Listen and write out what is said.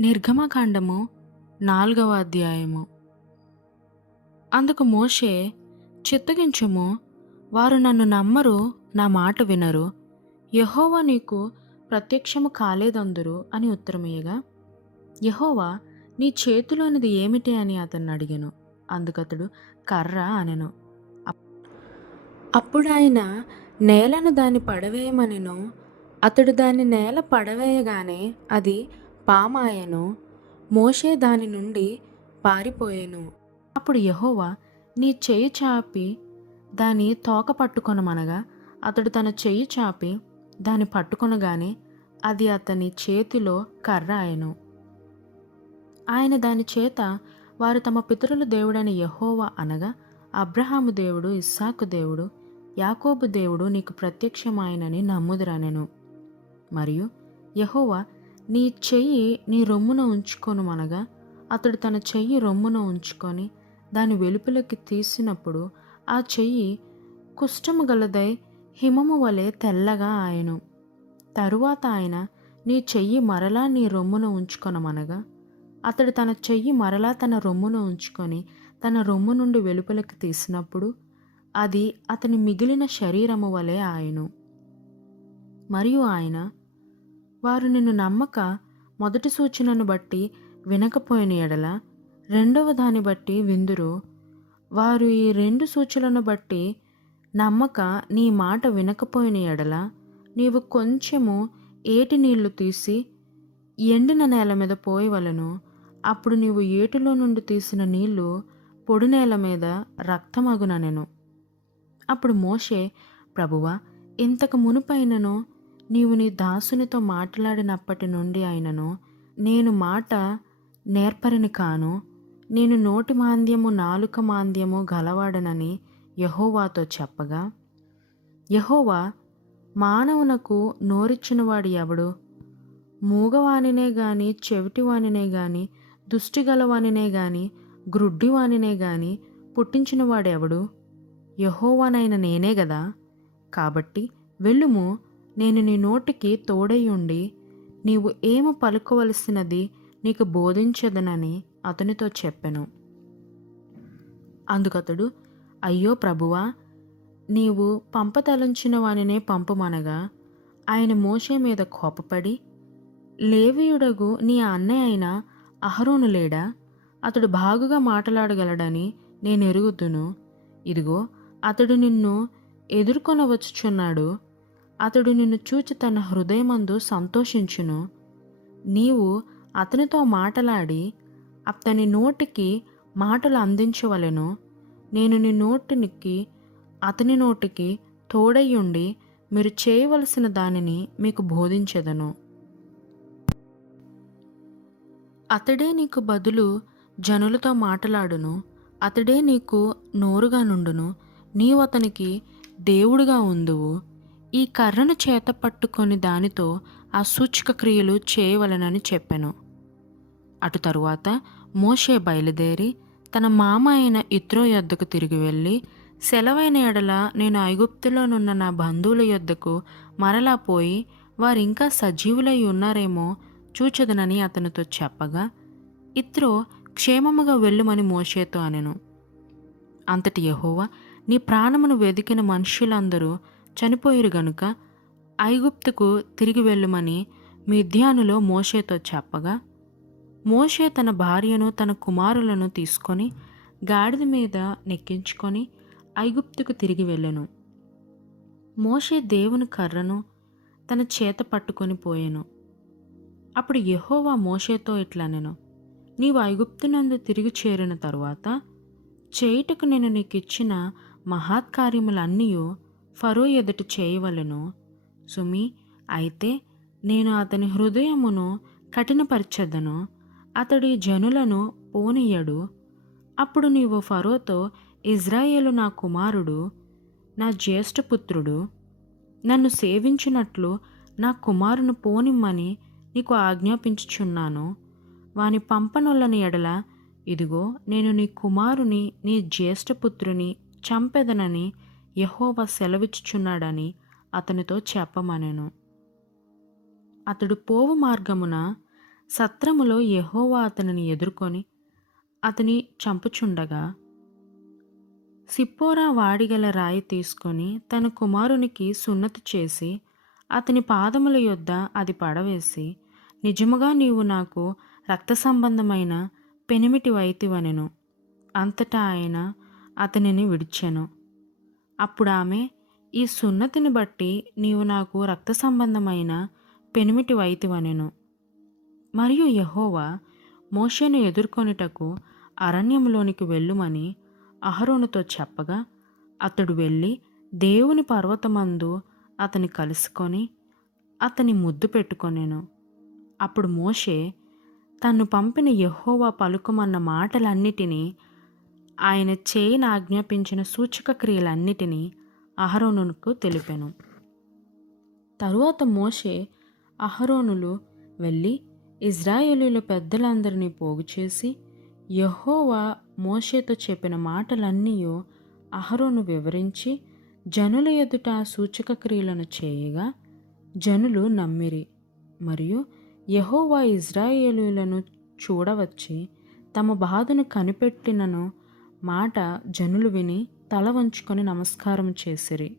నిర్గమకాండము నాలుగవ అధ్యాయము. అందుకు మోషే చిత్తగించుము వారు నన్ను నమ్మరు నా మాట వినరు యహోవా నీకు ప్రత్యక్షము కాలేదందురు అని ఉత్తరమియ్యగా యహోవా నీ చేతిలోనిది ఏమిటి అని అతన్ని అడిగాను అందుకతడు కర్ర అనెను. అప్పుడు ఆయన నేలను దాన్ని పడవేయమనెను అతడు దాన్ని నేల పడవేయగానే అది పామాయను మోషే దాని నుండి పారిపోయెను. అప్పుడు యహోవా నీ చెయ్యి చాపి దాని తోక పట్టుకొనమనగా అతడు తన చెయ్యి చాపి దాన్ని పట్టుకొనగానే అది అతని చేతిలో కర్ర ఆయను ఆయన దాని చేత వారు తమ పితరుల దేవుడైన యహోవా అనగా అబ్రహాము దేవుడు ఇస్సాకు దేవుడు యాకోబు దేవుడు నీకు ప్రత్యక్షమాయనని నమ్ముదురానెను. మరియు యహోవా నీ చెయ్యి నీ రొమ్మున ఉంచుకొను అనగా అతడు తన చెయ్యి రొమ్మున ఉంచుకొని దాని వెలుపలకి తీసినప్పుడు ఆ చెయ్యి కుష్టము గలదై హిమము వలె తెల్లగా ఆయను. తరువాత ఆయన నీ చెయ్యి మరలా నీ రొమ్మున ఉంచుకొనమనగా అతడు తన చెయ్యి మరలా తన రొమ్మున ఉంచుకొని తన రొమ్ము నుండి వెలుపలకి తీసినప్పుడు అది అతని మిగిలిన శరీరము వలె ఆయను. మరియు ఆయన వారు నిన్ను నమ్మక మొదటి సూచనను బట్టి వినకపోయిన ఎడల రెండవ దాన్ని బట్టి విందురు. వారు ఈ రెండు సూచనలను బట్టి నమ్మక నీ మాట వినకపోయిన ఎడల నీవు కొంచెము ఏటి నీళ్ళు తీసి ఎండిన నేల మీద పోయవలను. అప్పుడు నీవు ఏటిలో నుండి తీసిన నీళ్ళు పొడి నేల మీద రక్తమగుననెను. అప్పుడు మోషే ప్రభువా ఇంతకు మునుపైనను నీవు నీ దాసునితో మాట్లాడినప్పటి నుండి అయినను నేను మాట నేర్పరిని కాను నేను నోటి మాంద్యము నాలుక మాంద్యము గలవాడనని యహోవాతో చెప్పగా యహోవా మానవునకు నోరిచ్చినవాడు ఎవడు? మూగవానినే గాని చెవిటివానినే గాని దుష్టిగలవానినే గాని గ్రుడ్డివానినే గాని పుట్టించినవాడెవడు? యహోవానైన నేనే గదా. కాబట్టి వెళ్ళుము నేను నీ నోటికి తోడయ్యుండి నీవు ఏమి పలుకోవలసినది నీకు బోధించదనని అతనితో చెప్పెను. అందుకతడు అయ్యో ప్రభువా నీవు పంపతలంచిన వానినే పంపుమనగా ఆయన మోషే మీద కోపపడి లేవీయుడగు నీ అన్నయ్య అయిన అహరోను లేడా? అతడు బాగుగా మాట్లాడగలడని నేను ఎరుగుతును ఇదిగో అతడు నిన్ను ఎదుర్కొనవచ్చుచున్నాడు. అతడు నిన్ను చూచి తన హృదయమందు సంతోషించును. నీవు అతనితో మాటలాడి అతని నోటికి మాటలు అందించవలెను. నేను నీ నోటికి అతని నోటికి తోడయ్యుండి మీరు చేయవలసిన దానిని మీకు బోధించెదను. అతడే నీకు బదులు జనులతో మాటలాడును. అతడే నీకు నోరుగా నుండును. నీవు అతనికి దేవుడుగా ఉందువు. ఈ కర్రను చేత పట్టుకొని దానితో ఆ సూచక క్రియలు చేయవలనని చెప్పెను. అటు తరువాత మోషే బయలుదేరి తన మామ అయిన ఇత్రో యొద్దకు తిరిగి వెళ్ళి సెలవైన ఎడల నేను ఐగుప్తులోనున్న నా బంధువుల యొద్దకు మరలా పోయి వారింకా సజీవులై ఉన్నారేమో చూచదనని అతనితో చెప్పగా ఇత్రో క్షేమముగా వెళ్ళుమని మోషేతో అనెను. అంతటి యహోవా నీ ప్రాణమును వెదికిన మనుషులందరూ చనిపోయారు గనుక ఐగుప్తుకు తిరిగి వెళ్ళుమని మిథ్యానులో మోషేతో చెప్పగా మోషే తన భార్యను తన కుమారులను తీసుకొని గాడిద మీద నెక్కించుకొని ఐగుప్తుకు తిరిగి వెళ్ళెను. మోషే దేవుని కర్రను తన చేత పట్టుకొని పోయెను. అప్పుడు యహోవా మోషేతో ఇట్లా నేను నీవు ఐగుప్తునందు తిరిగి చేరిన తరువాత చేయుటకు నేను నీకు ఇచ్చిన మహాత్కార్యములన్నీ ఫరో ఎదుట చేయవలెను. సుమి అయితే నేను అతని హృదయమును కఠినపరచదను. అతడి జనులను పోనీయడు. అప్పుడు నీవు ఫరోతో ఇజ్రాయేలు నా కుమారుడు నా జ్యేష్ఠపుత్రుడు నన్ను సేవించినట్లు నా కుమారును పోనిమ్మని నీకు ఆజ్ఞాపించుచున్నాను. వాని పంపనొల్లని ఎడల ఇదిగో నేను నీ కుమారుని నీ జ్యేష్ఠపుత్రుని చంపెదనని యహోవా సెలవిచ్చుచున్నాడని అతనితో చెప్పమనెను. అతడు పోవు మార్గమున సత్రములో యహోవా అతనిని ఎదుర్కొని అతని చంపుచుండగా సిప్పోరా వాడిగల రాయి తీసుకొని తన కుమారునికి సున్నతి చేసి అతని పాదముల యొద్ద అది పడవేసి నిజముగా నీవు నాకు రక్త సంబంధమైన పెనిమిటి వైతివనెను. అంతటా ఆయన అతనిని విడిచెను. అప్పుడు ఆమె ఈ సున్నతిని బట్టి నీవు నాకు రక్త సంబంధమైన పెనిమిటి వైతివనెను. మరియు యహోవా మోషేను ఎదుర్కొనుటకు అరణ్యంలోనికి వెళ్ళుమని అహరోనుతో చెప్పగా అతడు వెళ్ళి దేవుని పర్వతమందు అతని కలుసుకొని అతని ముద్దు పెట్టుకొనెను. అప్పుడు మోషే తన్ను పంపిన యహోవా పలుకుమన్న మాటలన్నిటినీ ఆయన చేయిన ఆజ్ఞాపించిన సూచక క్రియలన్నిటినీ అహరోనుకు తెలిపాను. తరువాత మోషే అహరోనులు వెళ్ళి ఇజ్రాయేలీల పెద్దలందరినీ పోగు చేసి యహోవా మోషేతో చెప్పిన మాటలన్నీ అహరోను వివరించి జనుల ఎదుట సూచక క్రియలను చేయగా జనులు నమ్మిరి మరియు యహోవా ఇజ్రాయేలీలను చూడవచ్చి తమ బాధను కనిపెట్టినను మాట జనులు విని తల వంచుకొని నమస్కారం చేసిరి.